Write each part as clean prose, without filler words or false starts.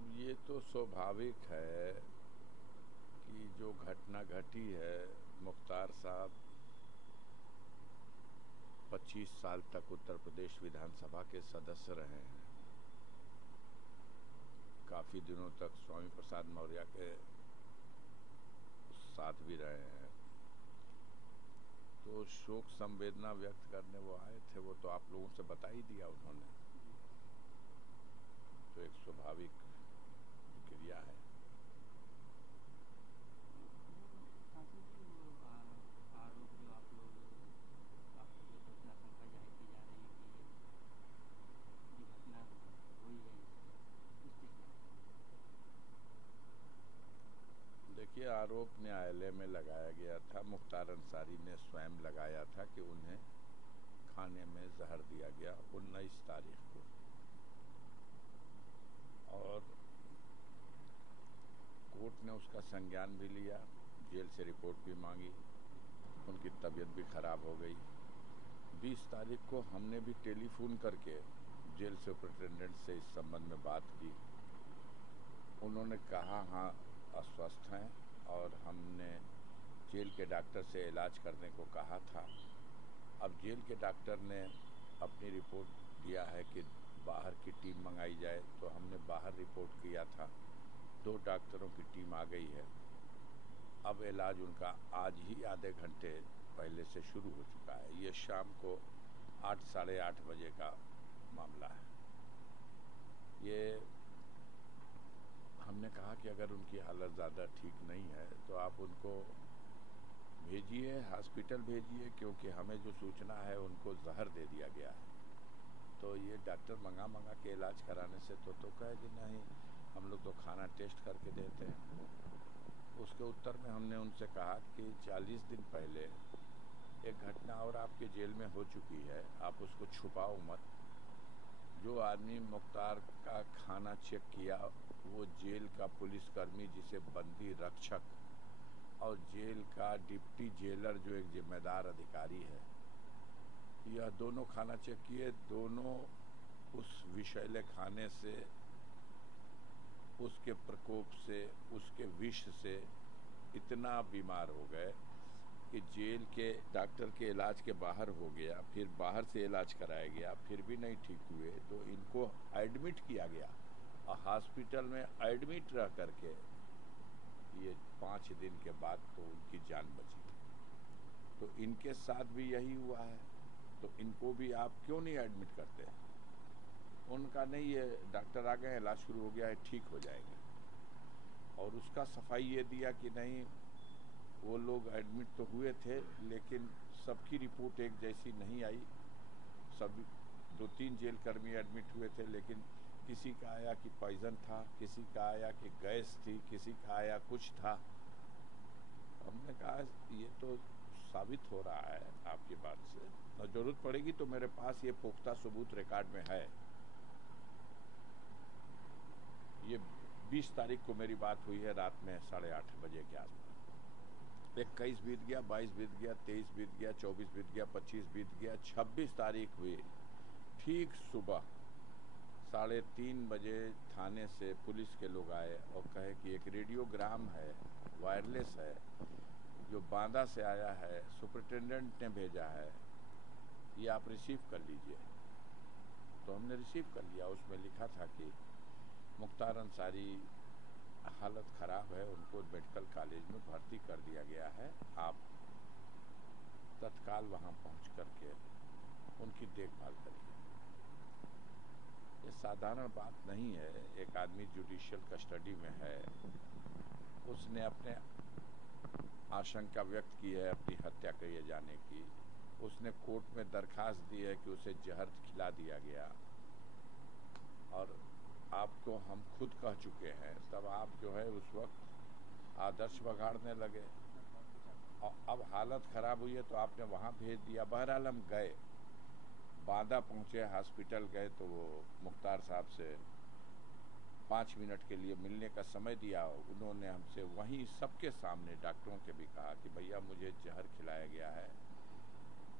अब ये तो स्वाभाविक है कि जो घटना घटी है, मुख्तार साहब 25 साल तक उत्तर प्रदेश विधानसभा के सदस्य रहे हैं। काफ़ी दिनों तक स्वामी प्रसाद मौर्य के साथ भी रहे हैं। तो शोक संवेदना व्यक्त करने वो आए थे, वो तो आप लोगों से बता ही दिया उन्होंने। तो एक स्वाभाविक प्रक्रिया है। आरोप जो आप लोग अपनी आशंका जाहिर की जा रही है कि ये घटना हुई है इस चीज़ में। देखिए, आरोप न्यायालय में लगाया गया था। मुख्तार अंसारी ने स्वयं लगाया था कि उन्हें खाने में जहर दिया गया 19 तारीख को, और कोर्ट ने उसका संज्ञान भी लिया, जेल से रिपोर्ट भी मांगी। उनकी तबीयत भी खराब हो गई। 20 तारीख को हमने भी टेलीफोन करके जेल सुपरिटेंडेंट से इस संबंध में बात की। उन्होंने कहा हाँ, अस्वस्थ हैं, और हमने जेल के डॉक्टर से इलाज करने को कहा था। अब जेल के डॉक्टर ने अपनी रिपोर्ट दिया है कि बाहर की टीम मंगाई जाए, तो हमने बाहर रिपोर्ट किया था। 2 डॉक्टरों की टीम आ गई है। अब इलाज उनका आज ही आधे घंटे पहले से शुरू हो चुका है। ये शाम को 8 साढ़े 8 बजे का मामला है। ये हमने कहा कि अगर उनकी हालत ज़्यादा ठीक नहीं है तो आप उनको भेजिए, हॉस्पिटल भेजिए, क्योंकि हमें जो सूचना है उनको जहर दे दिया गया है। तो ये डॉक्टर मंगा के इलाज कराने से तो कहे कि नहीं, हम लोग तो खाना टेस्ट करके देते हैं। उसके उत्तर में हमने उनसे कहा कि 40 दिन पहले एक घटना और आपके जेल में हो चुकी है, आप उसको छुपाओ मत। जो आदमी मुख्तार का खाना चेक किया वो जेल का पुलिसकर्मी, जिसे बंदी रक्षक, और जेल का डिप्टी जेलर जो एक जिम्मेदार अधिकारी है, यह दोनों खाना चेक किए। दोनों उस विषैले खाने से, उसके प्रकोप से, उसके विष से इतना बीमार हो गए कि जेल के डॉक्टर के इलाज के बाहर हो गया, फिर बाहर से इलाज कराया गया, फिर भी नहीं ठीक हुए तो इनको एडमिट किया गया, और हॉस्पिटल में एडमिट रह करके ये 5 दिन के बाद तो उनकी जान बची। तो इनके साथ भी यही हुआ है, तो इनको भी आप क्यों नहीं एडमिट करते? उनका नहीं, ये डॉक्टर आ गए, इलाज शुरू हो गया है, ठीक हो जाएंगे। और उसका सफाई ये दिया कि नहीं, वो लोग एडमिट तो हुए थे लेकिन सबकी रिपोर्ट एक जैसी नहीं आई। सब 2-3 जेल कर्मी एडमिट हुए थे, लेकिन किसी का आया कि पॉइजन था, किसी का आया कि गैस थी, किसी का आया कुछ था। हमने कहा ये तो साबित हो रहा है आपकी बात से, और जरूरत पड़ेगी तो मेरे पास ये पुख्ता सबूत रिकॉर्ड में है। ये 20 तारीख को मेरी बात हुई है रात में 8:30 बजे के आसपास। 21 बीत गया, 22 बीत गया, 23 बीत गया, 24 बीत गया, 25 बीत गया, 26 तारीख हुई। ठीक सुबह 3:30 बजे थाने से पुलिस के लोग आए और कहे कि एक रेडियोग्राम है, वायरलेस है, जो बांदा से आया है, सुपरिटेंडेंट ने भेजा है, ये आप रिसीव कर लीजिए। तो हमने रिसीव कर लिया। उसमें लिखा था कि मुख्तार अंसारी हालत ख़राब है, उनको मेडिकल कॉलेज में भर्ती कर दिया गया है, आप तत्काल वहाँ पहुँच करके उनकी देखभाल करिए। ये साधारण बात नहीं है। एक आदमी जुडिशियल कस्टडी में है, उसने अपने आशंका व्यक्त की है अपनी हत्या किए जाने की, उसने कोर्ट में दरखास्त दी है कि उसे जहर खिला दिया गया, और आपको हम खुद कह चुके हैं, तब आप जो है उस वक्त आदर्श बगाड़ने लगे, और अब हालत ख़राब हुई है तो आपने वहाँ भेज दिया। बहरहाल हम गए, बांदा पहुँचे, हॉस्पिटल गए, तो वो मुख्तार साहब से 5 मिनट के लिए मिलने का समय दिया। उन्होंने हमसे वहीं सबके सामने डॉक्टरों के भी कहा कि भैया मुझे जहर खिलाया गया है,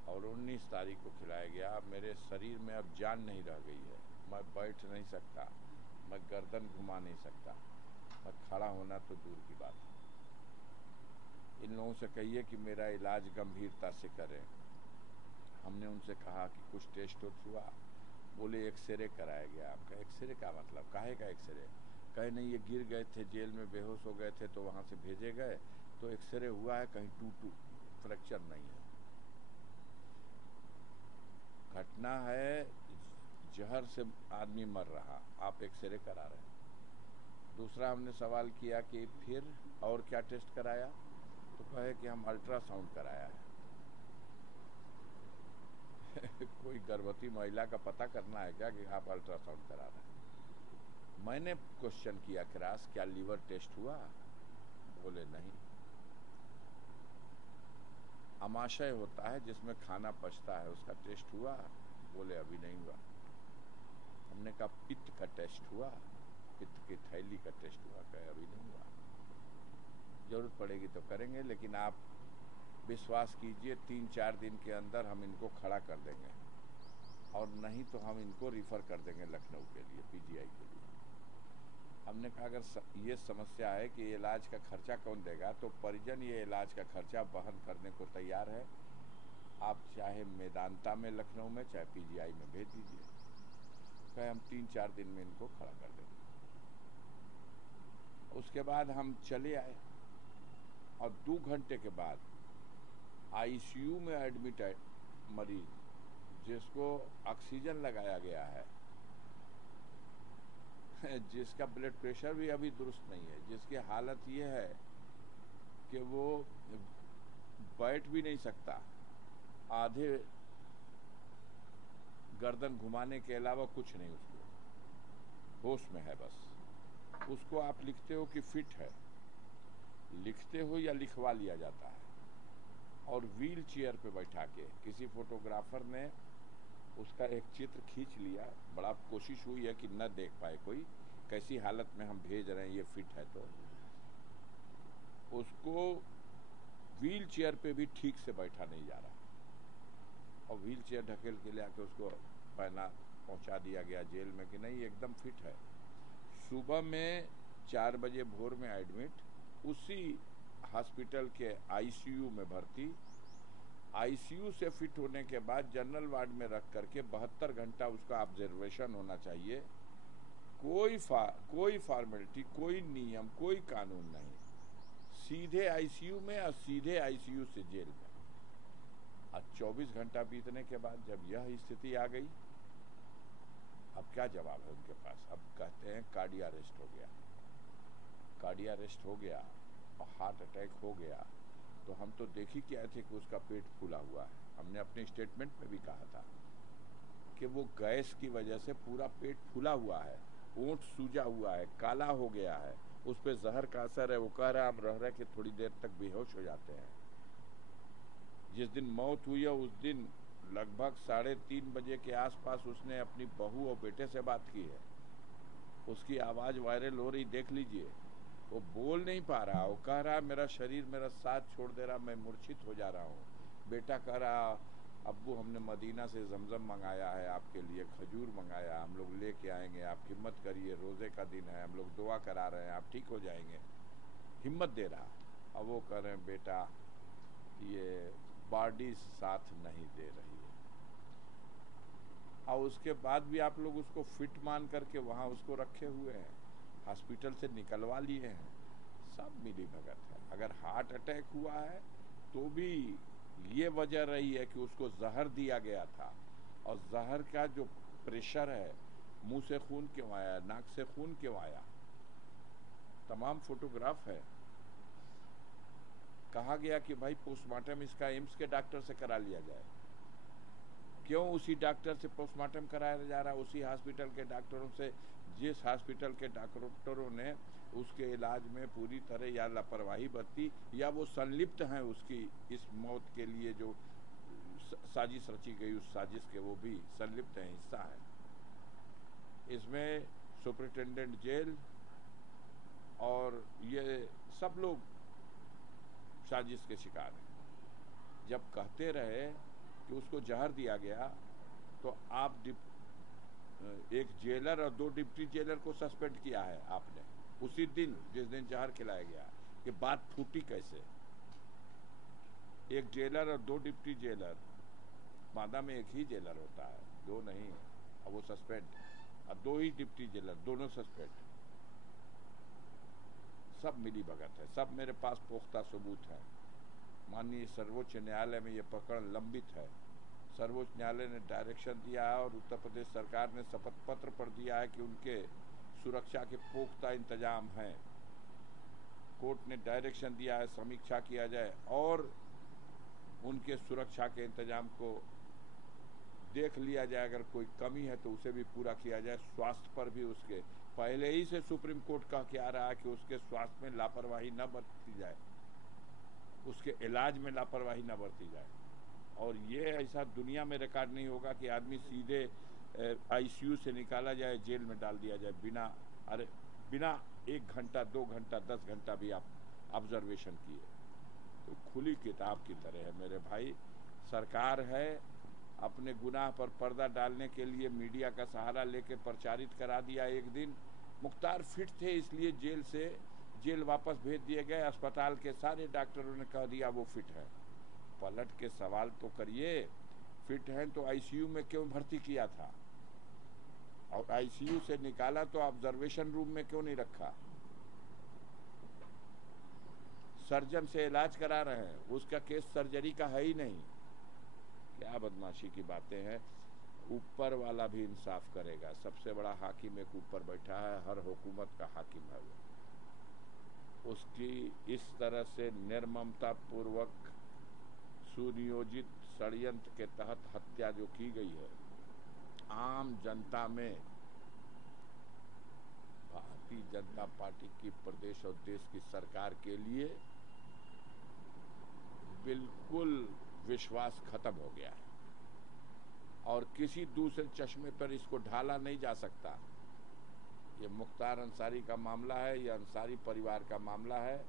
और 19 तारीख को खिलाया गया। मेरे शरीर में अब जान नहीं रह गई है, मैं बैठ नहीं सकता, मैं मैं गर्दन घुमा नहीं सकता, मैं खड़ा होना तो दूर की बात है। इन लोगों से कहिए कि मेरा इलाज गंभीरता से करें। हमने उनसे कहा कि कुछ टेस्ट हुआ, बोले एक्सरे कराया गया। आपका एक्सरे का मतलब काहे का एक्सरे? कहे नहीं, ये गिर गए थे जेल में, बेहोश हो गए थे तो वहाँ से भेजे गए, तो एक्सरे हुआ है, कहीं टूट फ्रैक्चर नहीं है। घटना है, जहर से आदमी मर रहा, आप एक्सरे करा रहे हैं। दूसरा हमने सवाल किया कि फिर और क्या टेस्ट कराया, तो कहे कि हम अल्ट्रासाउंड कराया है। कोई गर्भवती महिला का पता करना है क्या कि आप अल्ट्रासाउंड करा रहे हैं? मैंने क्वेश्चन किया क्रॉस, क्या लीवर टेस्ट हुआ? बोले नहीं। आमाशय होता है जिसमें खाना पचता है, उसका टेस्ट हुआ? बोले अभी नहीं हुआ। हमने कहा पित्त का टेस्ट हुआ, पित्त की थैली का टेस्ट हुआ? कहे अभी नहीं हुआ। जरूरत पड़ेगी तो करेंगे, लेकिन आप विश्वास कीजिए 3-4 दिन के अंदर हम इनको खड़ा कर देंगे, और नहीं तो हम इनको रिफ़र कर देंगे लखनऊ के लिए, पीजीआई के लिए। हमने कहा अगर ये समस्या है कि इलाज का खर्चा कौन देगा, तो परिजन ये इलाज का खर्चा वहन करने को तैयार है। आप चाहे मेदांता में लखनऊ में, चाहे पीजीआई में भेज दीजिए। कहे हम 3-4 दिन में इनको खड़ा कर देंगे। उसके बाद हम चले आए, और 2 घंटे के बाद आईसीयू में एडमिट है मरीज, जिसको ऑक्सीजन लगाया गया है, जिसका ब्लड प्रेशर भी अभी दुरुस्त नहीं है, जिसकी हालत ये है कि वो बैठ भी नहीं सकता, आधे गर्दन घुमाने के अलावा कुछ नहीं, उसको होश में है बस। उसको आप लिखते हो कि फिट है, लिखते हो या लिखवा लिया जाता है, और व्हील चेयर पे बैठा के किसी फोटोग्राफर ने उसका एक चित्र खींच लिया। बड़ा कोशिश हुई है कि न देख पाए कोई कैसी हालत में हम भेज रहे हैं, ये फिट है। तो उसको व्हील चेयर पे भी ठीक से बैठा नहीं जा रहा, और व्हील चेयर ढकेल के ले आके उसको पहुंचा दिया गया जेल में कि नहीं एकदम फिट है। सुबह में 4 बजे भोर में एडमिट, उसी हॉस्पिटल के आईसीयू में भर्ती। आईसीयू से फिट होने के बाद जनरल वार्ड में रख करके 72 घंटा उसका ऑब्जर्वेशन होना चाहिए। कोई फॉर्मेलिटी, कोई नियम, कोई कानून नहीं, सीधे आईसीयू में और सीधे आईसीयू से जेल में। आज 24 घंटा बीतने के बाद जब यह स्थिति आ गई, अब क्या जवाब है उनके पास? अब कहते हैं कार्डिया अरेस्ट हो गया। कार्डिया अरेस्ट हो गया और हार्ट अटैक हो गया, तो हम तो देख ही के आए थे कि उसका पेट फूला हुआ है। हमने अपने स्टेटमेंट में भी कहा था कि वो गैस की वजह से पूरा पेट फूला हुआ है, ओंठ सूजा हुआ है, काला हो गया है, उस पर जहर का असर है। वो कह रहा है हम रह रहे कि थोड़ी देर तक बेहोश हो जाते हैं। जिस दिन मौत हुई है उस दिन लगभग 3:30 बजे के आसपास उसने अपनी बहू और बेटे से बात की है। उसकी आवाज़ वायरल हो रही, देख लीजिए। वो बोल नहीं पा रहा, वो कह रहा मेरा शरीर मेरा साथ छोड़ दे रहा, मैं मूर्छित हो जा रहा हूँ। बेटा कह रहा अब्बू हमने मदीना से जमजम मंगाया है आपके लिए, खजूर मंगाया, हम लोग लेके आएंगे, आप हिम्मत करिए, रोज़े का दिन है, हम लोग दुआ करा रहे हैं, आप ठीक हो जाएंगे, हिम्मत दे रहा। अब वो कह रहे हैं बेटा ये बॉडी साथ नहीं दे रही है। और उसके बाद भी आप लोग उसको फिट मान करके वहाँ उसको रखे हुए हैं, हॉस्पिटल से निकलवा लिए हैं। सब मिली भगत है। अगर हार्ट अटैक हुआ है तो भी ये वजह रही है कि उसको जहर दिया गया था, और जहर का जो प्रेशर है, मुंह से खून क्यों आया, नाक से खून क्यों आया, तमाम फोटोग्राफ है। कहा गया कि भाई पोस्टमार्टम इसका एम्स के डॉक्टर से करा लिया जाए। क्यों उसी डॉक्टर से पोस्टमार्टम कराया जा रहा है? उसी हॉस्पिटल के डॉक्टरों से, जिस हॉस्पिटल के डॉक्टरों ने उसके इलाज में पूरी तरह या लापरवाही बरती या वो संलिप्त हैं उसकी इस मौत के लिए, जो साजिश रची गई उस साजिश के वो भी संलिप्त हैं, हिस्सा है इसमें। सुपरिटेंडेंट जेल और ये सब लोग साजिश के शिकार हैं। जब कहते रहे कि उसको जहर दिया गया, तो आप एक जेलर और 2 डिप्टी जेलर को सस्पेंड किया है आपने उसी दिन जिस दिन जहर खिलाया गया। ये बात फूटी कैसे? एक जेलर और 2 डिप्टी जेलर, मादा में एक ही जेलर होता है, 2 नहीं, अब वो सस्पेंड, और 2 ही डिप्टी जेलर, दोनों सस्पेंड। सब मिली भगत है, सब मेरे पास पुख्ता सबूत है। माननीय सर्वोच्च न्यायालय में ये पकड़ लंबित है। सर्वोच्च न्यायालय ने डायरेक्शन दिया है और उत्तर प्रदेश सरकार ने शपथ पत्र पर दिया है कि उनके सुरक्षा के पुख्ता इंतजाम हैं। कोर्ट ने डायरेक्शन दिया है समीक्षा किया जाए और उनके सुरक्षा के इंतजाम को देख लिया जाए, अगर कोई कमी है तो उसे भी पूरा किया जाए। स्वास्थ्य पर भी उसके पहले ही से सुप्रीम कोर्ट कह के आ रहा है कि उसके स्वास्थ्य में लापरवाही न बरती जाए, उसके इलाज में लापरवाही न बरती जाए। और ये ऐसा दुनिया में रिकॉर्ड नहीं होगा कि आदमी सीधे आईसीयू से निकाला जाए, जेल में डाल दिया जाए बिना 1 घंटा 2 घंटा 10 घंटा भी आप ऑब्जर्वेशन किए। तो खुली किताब की तरह है मेरे भाई। सरकार है, अपने गुनाह पर पर्दा डालने के लिए मीडिया का सहारा लेके प्रचारित करा दिया। एक दिन मुख्तार फिट थे इसलिए जेल वापस भेज दिए गए। अस्पताल के सारे डॉक्टरों ने कह दिया वो फिट है। पलट के सवाल तो करिए, फिट हैं तो आईसीयू में क्यों भर्ती किया था, और आईसीयू से निकाला तो ऑब्जर्वेशन रूम में क्यों नहीं रखा? सर्जन से इलाज करा रहे हैं, उसका केस सर्जरी का है ही नहीं। क्या बदमाशी की बातें हैं। ऊपर वाला भी इंसाफ करेगा। सबसे बड़ा हाकिम एक ऊपर बैठा है, हर हुकूमत का हाकिम है वो। उसकी इस तरह से निर्ममता पूर्वक सुनियोजित षड्यंत्र के तहत हत्या जो की गई है, आम जनता में भारतीय जनता पार्टी की प्रदेश और देश की सरकार के लिए बिल्कुल विश्वास खत्म हो गया है और किसी दूसरे चश्मे पर इसको ढाला नहीं जा सकता। ये मुख्तार अंसारी का मामला है, ये अंसारी परिवार का मामला है।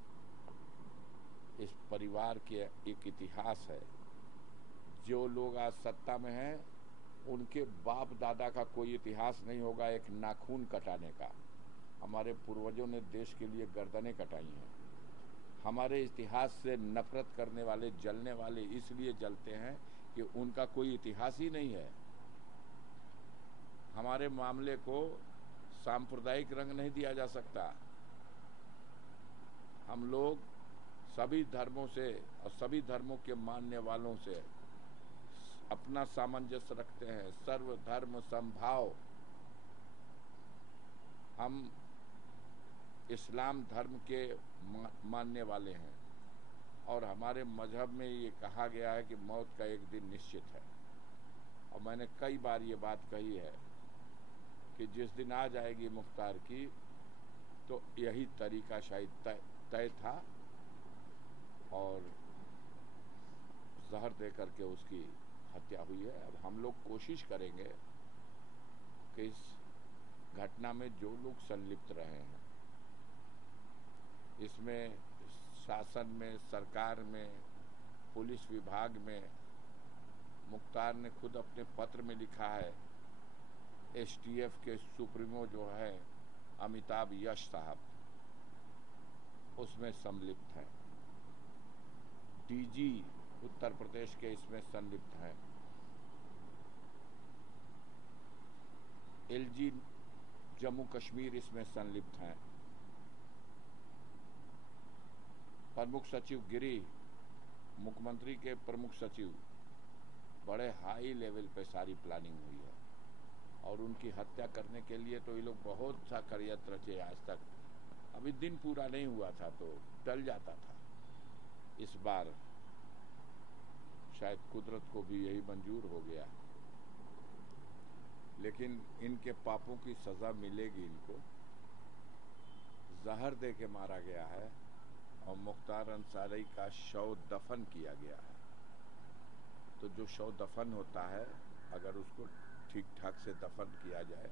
इस परिवार के एक इतिहास है। जो लोग आज सत्ता में हैं उनके बाप दादा का कोई इतिहास नहीं होगा एक नाखून कटाने का। हमारे पूर्वजों ने देश के लिए गर्दनें कटाई हैं। हमारे इतिहास से नफरत करने वाले, जलने वाले इसलिए जलते हैं कि उनका कोई इतिहास ही नहीं है। हमारे मामले को सांप्रदायिक रंग नहीं दिया जा सकता। हम लोग सभी धर्मों से और सभी धर्मों के मानने वालों से अपना सामंजस्य रखते हैं। सर्वधर्म समभाव। हम इस्लाम धर्म के मानने वाले हैं और हमारे मजहब में ये कहा गया है कि मौत का एक दिन निश्चित है। और मैंने कई बार ये बात कही है कि जिस दिन आ जाएगी मुख्तार की तो यही तरीका शायद तय था और जहर दे करके उसकी हत्या हुई है। अब हम लोग कोशिश करेंगे कि इस घटना में जो लोग संलिप्त रहे हैं, इसमें शासन में, सरकार में, पुलिस विभाग में, मुख्तार ने खुद अपने पत्र में लिखा है, एसटीएफ के सुप्रीमो जो है अमिताभ यश साहब उसमें सम्मिलित हैं, डीजी उत्तर प्रदेश के इसमें संलिप्त हैं, एलजी जम्मू कश्मीर इसमें संलिप्त हैं, प्रमुख सचिव गिरी, मुख्यमंत्री के प्रमुख सचिव, बड़े हाई लेवल पे सारी प्लानिंग हुई है और उनकी हत्या करने के लिए तो ये लोग बहुत सा षड्यंत्र रचे आज तक। अभी दिन पूरा नहीं हुआ था तो टल जाता था। इस बार शायद कुदरत को भी यही मंजूर हो गया, लेकिन इनके पापों की सजा मिलेगी। इनको जहर दे के मारा गया है और मुख्तार अंसारी का शव दफन किया गया है। तो जो शव दफन होता है, अगर उसको ठीक ठाक से दफन किया जाए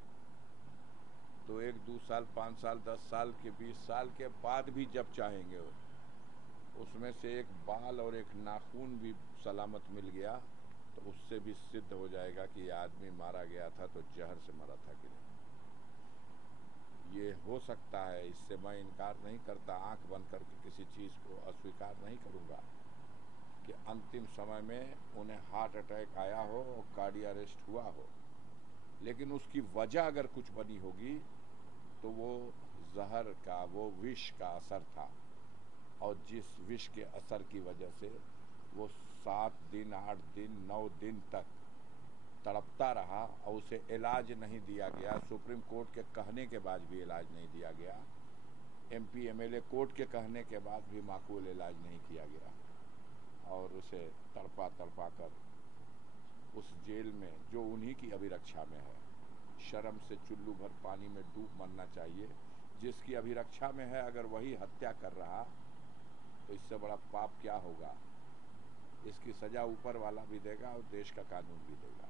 तो 1, 2 साल, 5 साल, 10 साल के 20 साल के बाद भी जब चाहेंगे उसमें से एक बाल और एक नाखून भी सलामत मिल गया तो उससे भी सिद्ध हो जाएगा कि ये आदमी मारा गया था तो जहर से मरा था कि नहीं। ये हो सकता है, इससे मैं इनकार नहीं करता, आंख बंद करके किसी चीज़ को अस्वीकार नहीं करूंगा कि अंतिम समय में उन्हें हार्ट अटैक आया हो और कार्डियक अरेस्ट हुआ हो, लेकिन उसकी वजह अगर कुछ बनी होगी तो वो जहर का, वो विष का असर था। और जिस विष के असर की वजह से वो 7 दिन, 8 दिन, 9 दिन तक तड़पता रहा और उसे इलाज नहीं दिया गया। सुप्रीम कोर्ट के कहने के बाद भी इलाज नहीं दिया गया, MP MLA कोर्ट के कहने के बाद भी माकूल इलाज नहीं किया गया और उसे तड़पा तड़पा कर उस जेल में, जो उन्हीं की अभिरक्षा में है, शर्म से चुल्लू भर पानी में डूब मरना चाहिए। जिसकी अभिरक्षा में है अगर वही हत्या कर रहा तो इससे बड़ा पाप क्या होगा। इसकी सजा ऊपर वाला भी देगा और देश का कानून भी देगा।